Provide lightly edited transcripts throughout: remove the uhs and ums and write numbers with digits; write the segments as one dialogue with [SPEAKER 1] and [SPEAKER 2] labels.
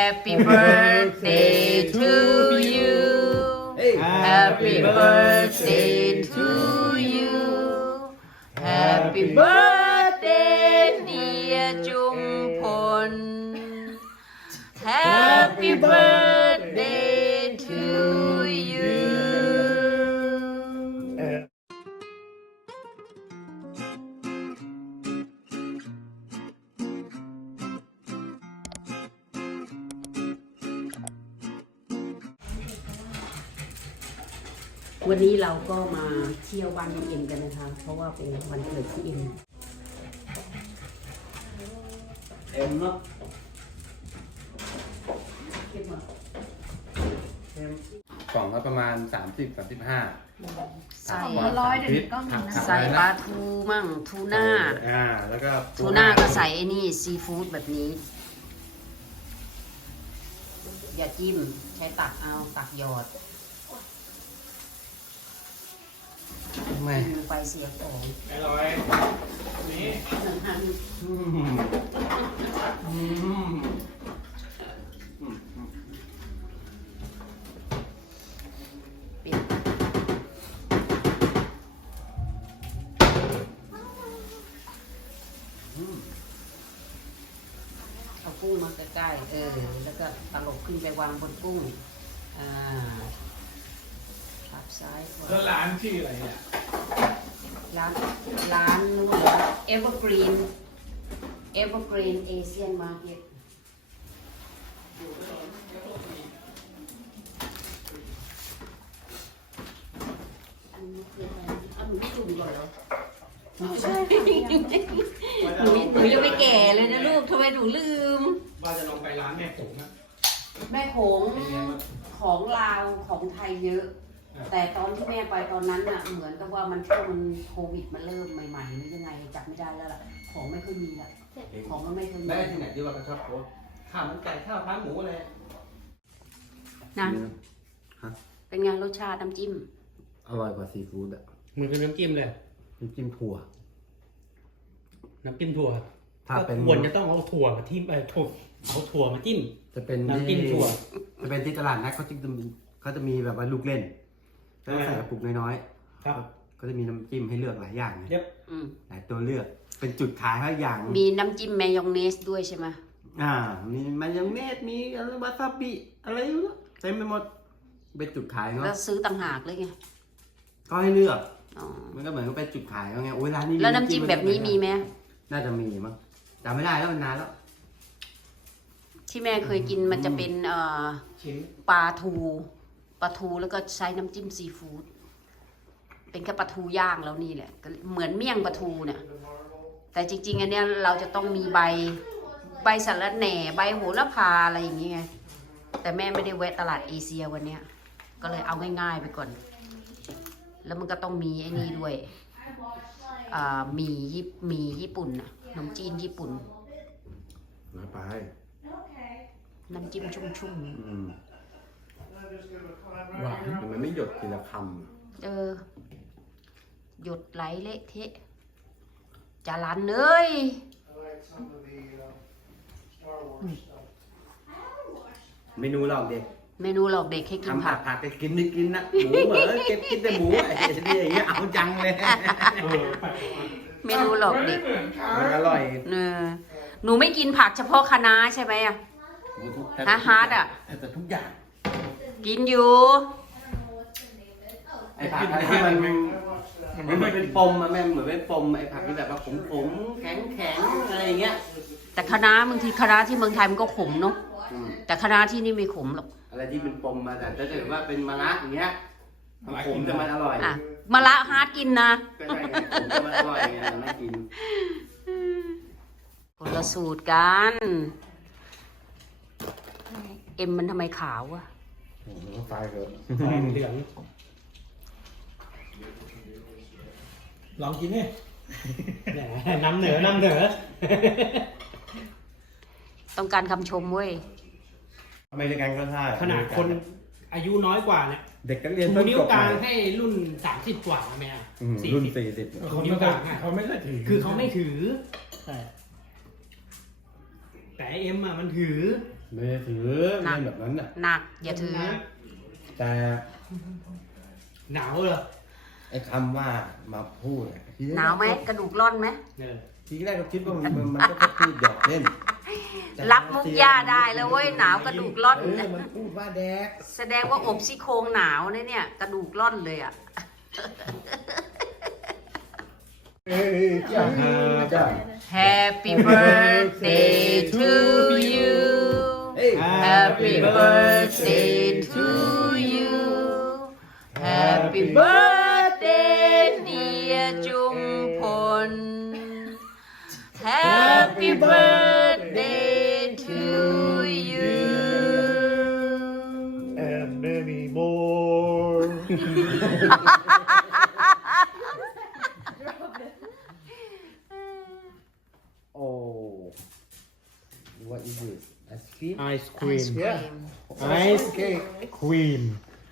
[SPEAKER 1] Happy birthday to you Happy birthday to you Happy birthday dear จุมพล Happy birthday to you วันนี้เราก็มาเที่ยวบ้านน้องเอ็มกันนะคะ เพราะว่าเป็นวันเกิดของเอ็ม
[SPEAKER 2] เนาะกล่องละประมาณ30-35
[SPEAKER 1] ใส่
[SPEAKER 3] 100เดี๋ยวนี้ก็มีนะ
[SPEAKER 1] ใส่ปลาทูมั่งทูน่า
[SPEAKER 2] แล้วก็
[SPEAKER 1] ทูน่าก็ใส่ไอ้นี่ซีฟู้ดแบบนี้ อย่าจิ้มใช้ตักเอาตักหยอด
[SPEAKER 2] ไม่
[SPEAKER 1] ลงไปเสียของ
[SPEAKER 4] อร่อยนี่
[SPEAKER 1] ปิดเอากุ้งมาใกล้ๆแล้วก็ตลบขึ้นไปวางบนกุ้งทับซ้ายขวา
[SPEAKER 4] แล้วร้านชื่ออะไรเนี่ย
[SPEAKER 1] ร้านนู้นเหรอ Evergreen Asian Market อันนี้คืออะไรอันนี้จุ่มก่อนเหรอใช่หนูยังไม่แก่เลยนะลูกทำไมหนูลืม
[SPEAKER 4] ว่าจะลองไปร้านแม่ผมนะ
[SPEAKER 1] แม่โขงของลาวของไทยเยอะ แต่ตอนที่แม่ไปตอนนั้นน่ะเหมือนกับว่ามันช่วงโควิดมันเริ่มใหม่ๆหรือยังไงจับไม่ได้แล้วล่ะของไม่ค่อยมีละของมันไม่ค่อยมี
[SPEAKER 2] ได้ที่ไหนที่ว่าเขาชอบโพสข้าวมันไก่ข้าวพันหมูอะไร
[SPEAKER 1] นะเป็นไงรสชาติน้ำจิ้ม
[SPEAKER 2] อร่อยกว่าซีฟู้ดอ่ะ
[SPEAKER 4] มันคือน้ำจิ้มเลย
[SPEAKER 2] น้ำจิ้มถั่ว
[SPEAKER 4] น้ำจิ้มถั่ว
[SPEAKER 2] ถ้าเป็น
[SPEAKER 4] ควรจะต้องเอาถั่วมาทิ่มเอาถั่วมาจิ้ม
[SPEAKER 2] จะเป็น
[SPEAKER 4] น้ำจิ้มถั่ว
[SPEAKER 2] จะเป็นที่ตลาดนัดเขาจะมีแบบว่าลูกเล่นแล้วใส่กระปุกน้อย
[SPEAKER 4] ครับ
[SPEAKER 2] ๆก็จะมีน้ำจิ้มให้เลือกหลายอย่าง
[SPEAKER 4] เย็บ
[SPEAKER 2] หลายตัวเลือก เป็นจุดขายหลายอย่าง
[SPEAKER 1] มีน้ำจิ้มมายองเนสด้วยใช่ไหม
[SPEAKER 2] มีมายองเนสมีอะไรวาซาบิอะไรอยู่เนอะเต็มไปหมดเป็นจุดขายเนาะ
[SPEAKER 1] แล้วซื้อต่างหากเลยไง
[SPEAKER 2] ก็ให้เลือก
[SPEAKER 1] อ๋อ
[SPEAKER 2] มันก็เหมือนกับเป็นจุดขายไงโอ้ยร้านนี้
[SPEAKER 1] แล้วน้ำจิ้มแบบนี้มีไหม
[SPEAKER 2] น่าจะมีมั้งจำไม่ได้แล้วมันนานแล้ว
[SPEAKER 1] ที่แม่เคยกินมันจะเป็น
[SPEAKER 4] ชิ้น
[SPEAKER 1] ปลาทูแล้วก็ใช้น้ำจิ้มซีฟู้ดเป็นแค่ปลาทูย่างแล้วนี่แหละก็เหมือนเมี่ยงปลาทูเนี่ยแต่จริงๆอันเนี้ยเราจะต้องมีใบสะระแหน่ใบโหระพาอะไรอย่างเงี้ยแต่แม่ไม่ได้แวะตลาดเอเชียวันเนี้ยก็เลยเอาง่ายๆไปก่อน แล้วมันก็ต้องมีไอ้นี่ด้วยหมี่ญี่ปุ่นน่ะขนมจีนญี่ปุ่น
[SPEAKER 2] มาไป
[SPEAKER 1] น้ำจิ้มชุ่มๆ
[SPEAKER 2] หวานมันไม่หยดทีละค
[SPEAKER 1] หยดไหลเละเทะจารันเลย
[SPEAKER 2] ำเมนูเราเด็ก
[SPEAKER 1] เมนูหลอกเด็กให้กิน
[SPEAKER 2] ทำ
[SPEAKER 1] ผัก
[SPEAKER 2] ผักกินไม่กินนะหมูเหมือเก็บกินแต่หมูไอ้นี่อย่างเงี้ยเอาจังเลย
[SPEAKER 1] เมนูหลอกเด็ก
[SPEAKER 2] มันอร่อย
[SPEAKER 1] หนูไม่กินผักเฉพาะคะน้าใช่ไหมอะฮาร์ดอะ
[SPEAKER 2] แต่ทุกอย่าง
[SPEAKER 1] กินอยู่
[SPEAKER 2] ไอ้ผักที่มันเป็นปมอะแม่เหมือนเป็นปมไอ้ผักที่แบบว่าขมๆแข็งๆอะไรอย่างเงี้ย
[SPEAKER 1] แต่คะน้าบางทีคะน้าที่เมืองไทยมันก็ขมเนาะแต่คะน้าที่นี่ไม่ขมหรอก
[SPEAKER 2] อะไรที่เป็นปมมาแต่ถ้าเกิดว่าเป็นมะระอย่างเงี้ยขมแต่มันอร่อย
[SPEAKER 1] อ่ะมะละฮาร์ดกินนะ
[SPEAKER 2] ก็ใช่ไงขมแต่มันอร่อยไงน่ากิน
[SPEAKER 1] คนละสูตรกันเอ็มมันทำไมขาวอะ
[SPEAKER 2] ตายเถอะ
[SPEAKER 4] เหลืองลองกินนี่น้ำเหนือ
[SPEAKER 1] ต้องการคำชมเว้ย
[SPEAKER 2] อเมริกันก็ใช่
[SPEAKER 4] ขนาดคนอายุน้อยกว่าเนี่ย
[SPEAKER 2] เด็กนักเรียน
[SPEAKER 4] ชูนิ้วกลางให้รุ่น30 กว่าแม่
[SPEAKER 2] รุ่น
[SPEAKER 4] 40ชูนิ้วกลางเขาไม่ได้ถือคือเขาไม่ถือแต่เอ็มอ่ะมันถือ
[SPEAKER 2] ไม่ได้ถือไม่ได้แบบนั้นน่ะ
[SPEAKER 1] หนักอย่าถือ
[SPEAKER 2] แต่
[SPEAKER 4] หนาวเหรอ
[SPEAKER 2] ไอ้คำว่ามาพูดอะ
[SPEAKER 1] หนาวไหมกระดูกร่อนไหม
[SPEAKER 2] ทีแรกก็คิดว่ามันก็แค่พูดหยอกเล่น
[SPEAKER 1] รับมุกย่าได้แล้วเว้ยหนาวกระดูกร่อน
[SPEAKER 2] มันพูดว่าแดก
[SPEAKER 1] แสดงว่าอบซี่โครงหนาวเนี่ยกระดูกร่อนเลยอ่ะ
[SPEAKER 2] จ้า
[SPEAKER 1] Happy birthday to you Happy birthday to you Happy birthday dear จุมพล Happy birthday to you
[SPEAKER 3] and many more.
[SPEAKER 2] Oh, what is it? Ice cream?
[SPEAKER 4] ไอศครีม
[SPEAKER 3] Yeah.
[SPEAKER 4] ไอศ
[SPEAKER 3] Cake.
[SPEAKER 4] ครีม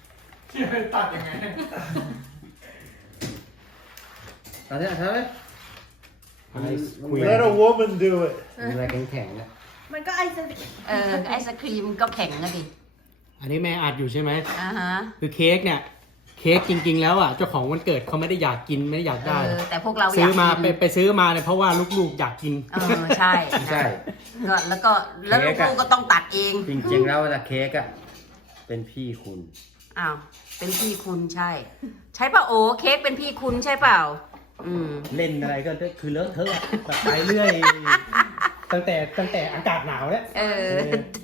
[SPEAKER 2] เอาเนี่ยเอาเลย
[SPEAKER 4] ไอศครีม
[SPEAKER 3] Let a woman do it.
[SPEAKER 2] มีอะไรแข็งๆนะ
[SPEAKER 5] มันก็ไอศครีม
[SPEAKER 1] ไอศครีมก็แข็งนะดิ
[SPEAKER 4] อันนี้แม่อัดอยู่ใช่ไหม
[SPEAKER 1] อ่าฮะ
[SPEAKER 4] คือเค้กเนี่ย เค้กจริง ๆ แล้วอ่ะเจ้าของวันเกิดเขาไม่ได้อยากกินไม่ได้อยากได้
[SPEAKER 1] แต่พวกเราอยาก
[SPEAKER 4] ซื้อมา
[SPEAKER 1] กิน
[SPEAKER 4] ไปซื้อมาเนี่ยเพราะว่าลูกๆอยากกิน
[SPEAKER 1] ใช่
[SPEAKER 2] ใช่
[SPEAKER 1] ก็แล้ว
[SPEAKER 2] เค้กอะ
[SPEAKER 1] ลูกๆก็ต้องตัดเอง
[SPEAKER 2] จริงๆแล้วเวลาเค้กอะเป็นพี่คุณ
[SPEAKER 1] อ้าวเป็นพี่คุณใช่ ใช่ป่ะโอ้เค้กเป็นพี่คุณใช่เปล่า อืม
[SPEAKER 2] เล่นอะไรก็คือเลอะเทอะ
[SPEAKER 4] แบบไปเรื่อย ตั้งแต่อากาศหนาวแล้ว
[SPEAKER 1] เออ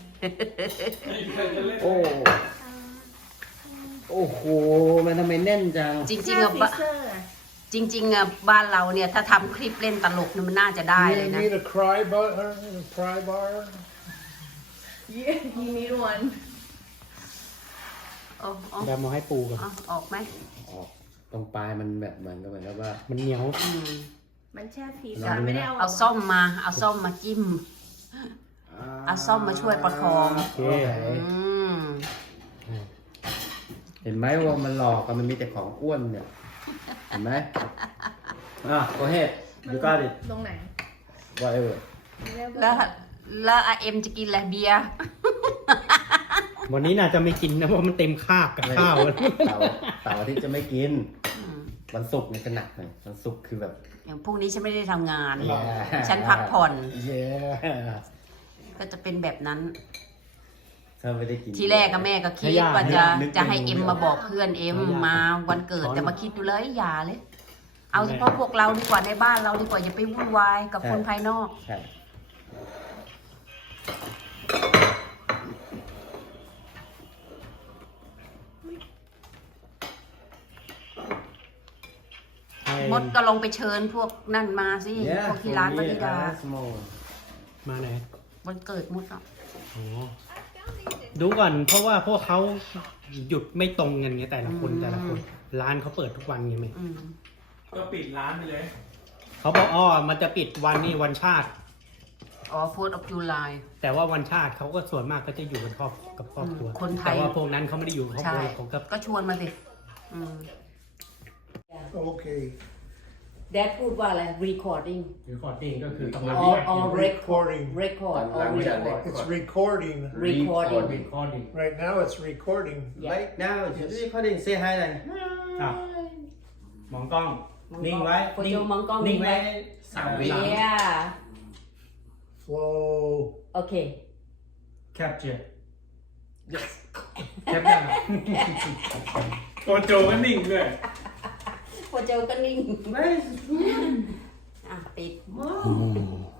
[SPEAKER 2] โอ้โอ้โหมันทำไมแน่นจัง
[SPEAKER 1] จริง
[SPEAKER 5] เสื้
[SPEAKER 1] ๆ
[SPEAKER 5] อ
[SPEAKER 1] อะ
[SPEAKER 5] ฟีเซอร์อะ
[SPEAKER 1] จริงๆอะบ้านเราเนี่ยถ้าทำคลิปเล่นตลกเนี่ยมันน่าจะได้เลย
[SPEAKER 3] You
[SPEAKER 1] นะ
[SPEAKER 3] need a cry bar? A cry bar?
[SPEAKER 5] you need one
[SPEAKER 1] โอ้โอ้
[SPEAKER 4] แบบมาให้ปูกัน
[SPEAKER 1] เอาออกไหม
[SPEAKER 2] ออกตรงปลายมันแบบเหมือนกับว่า
[SPEAKER 4] มันเหนียว
[SPEAKER 1] อืม
[SPEAKER 5] มันแช่ฟรีซ
[SPEAKER 2] ลองดูนะ
[SPEAKER 5] ไม่ได้เอา
[SPEAKER 1] เอาส้มมาจิ้ม เอาส้มมาช่วยประคอง
[SPEAKER 2] โอเค
[SPEAKER 1] อืม
[SPEAKER 2] เห็นไหมว่ามันหลอกกันมันมีแต่ของอ้วนเนี่ย เห็นไหมโอเคดูก็ดิ
[SPEAKER 5] ตรงไหน
[SPEAKER 2] whatever
[SPEAKER 1] แล้วอาเอ็มจะกินอะไรเบียร์
[SPEAKER 4] วันนี้น่าจะไม่กินนะเพราะมันเต็มคาบกับข้าว
[SPEAKER 2] เสาร์อาทิตย์จะไม่กิน วันศุกร์เนี่ยจะหนักหน่อยวันศุกร์คือแบบ
[SPEAKER 1] อย่างพรุ่งนี้ฉันไม่ได้ทำงาน
[SPEAKER 2] Yeah
[SPEAKER 1] ฉันพักผ่อน
[SPEAKER 2] yeah
[SPEAKER 1] ก็จะเป็นแบบนั้น
[SPEAKER 2] ถ้าไม่ได้กิน
[SPEAKER 1] ทีแรกก็แม่ก็คิดว่าจะให้เอ็มมาบอกเพื่อนเอ็มมาวันเกิดแต่มาคิดดูเลยอย่าเลย เอาเฉพาะพวกเราดีกว่าในบ้านเราดีกว่าอย่าไปวุ่นวายกับคนภายนอก
[SPEAKER 2] ใช่
[SPEAKER 1] มดก็ลองไปเชิญพวกนั่นมาสิ
[SPEAKER 2] Yeah
[SPEAKER 1] พวกที่ร้านปฏิดา
[SPEAKER 2] small
[SPEAKER 4] มาไหน
[SPEAKER 1] วันเกิดมดอ่ะ
[SPEAKER 4] อ๋อดูก่อนเพราะว่าพวกเขาหยุดไม่ตรงกันไงแต่ละคนร้านเขาเปิดทุกวันไงไหม
[SPEAKER 1] อืม
[SPEAKER 6] ก็ปิดร้านไปเลย
[SPEAKER 4] เขาบอกมันจะปิดวันนี้วันชาติ
[SPEAKER 1] อ๋อ4th of July
[SPEAKER 4] แต่ว่าวันชาติเขาก็ส่วนมากก็จะอยู่กับครอบครัว
[SPEAKER 1] คนไทย
[SPEAKER 4] แต่ว่าพวกนั้นเขาไม่ได้อยู่กับครอบ
[SPEAKER 1] ใช่
[SPEAKER 4] ครัวเขาก็
[SPEAKER 1] ก็ชวนมาสิอืม
[SPEAKER 3] Okay.
[SPEAKER 1] แดดพูดว่าอะไร recording
[SPEAKER 4] หรือคอร์ดเองก็คือ
[SPEAKER 1] or
[SPEAKER 3] Recording.
[SPEAKER 1] record or record
[SPEAKER 3] It's recording.
[SPEAKER 1] recording
[SPEAKER 4] recording
[SPEAKER 3] Right now it's recording.
[SPEAKER 2] right now you recording say hi เลย
[SPEAKER 4] อ่ะมองกล้อง นิ่งไว้
[SPEAKER 1] โคโจมองกล้อง
[SPEAKER 4] นิ่งไว้
[SPEAKER 1] เบีย
[SPEAKER 3] Flow.
[SPEAKER 1] โอเค
[SPEAKER 4] capture
[SPEAKER 1] yes
[SPEAKER 4] แคปได้
[SPEAKER 6] โกโจก็นิ่งด้วย
[SPEAKER 1] โคโจก็นิ่ง
[SPEAKER 2] ไม่
[SPEAKER 1] อ่ะปิด
[SPEAKER 2] ม